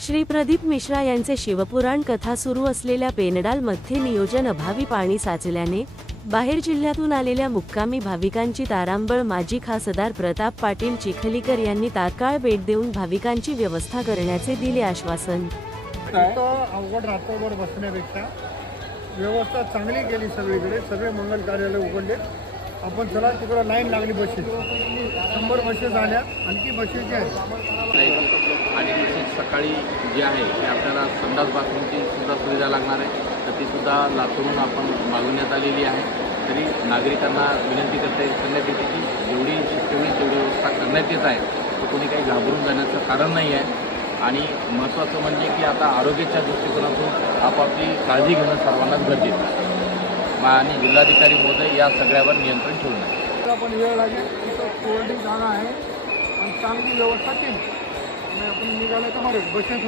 श्री प्रदीप मिश्रा यांचे शिवपुराण कथा सुरू असलेल्या पेनडालमध्ये नियोजन अभावी पाणी साचल्याने बाहेर जिल्ह्यातून आलेल्या मुक्कामी भाविकांची तारांबळ माजी खासदार प्रताप पाटील चिखलीकर यांनी तात्काळ भेट देऊन भाविकांची व्यवस्था करण्याचे दिले आश्वासन। अवघड रात्रभर बसण्यापेक्षा व्यवस्था चांगली केली, सगळीकडे सगळे मंगल कार्यालय उघडले। आपण चला तिकडं लाईन लागली बसेस, 100 बसेस आल्या, आणखी बसेस आहेत आणि तसेच सकाळी जे आहे ते आपल्याला संडास बाथरूमची सुद्धा सुविधा लागणार आहे, तर ती सुद्धा लातूरून आपण मागवण्यात आलेली आहे। तरी नागरिकांना विनंती करण्यात येते की जेवढी शक्य होईल तेवढी व्यवस्था करण्यात येत आहे, तर कोणी काही घाबरून जाण्याचं कारण नाही आहे। आणि महत्त्वाचं म्हणजे की आता आरोग्याच्या दृष्टिकोनातून आपापली काळजी घेणं सर्वांनाच गरजेचं आहे आणि जिल्हाधिकारी महोदय या सगळ्यावर नियंत्रण ठेवून आहे। आपण वेळ लागेल तिथं कोल्ड्रिंक जाणं आहे आणि चांगली व्यवस्था केली आणि आपण निघालं तर बरेच बसेस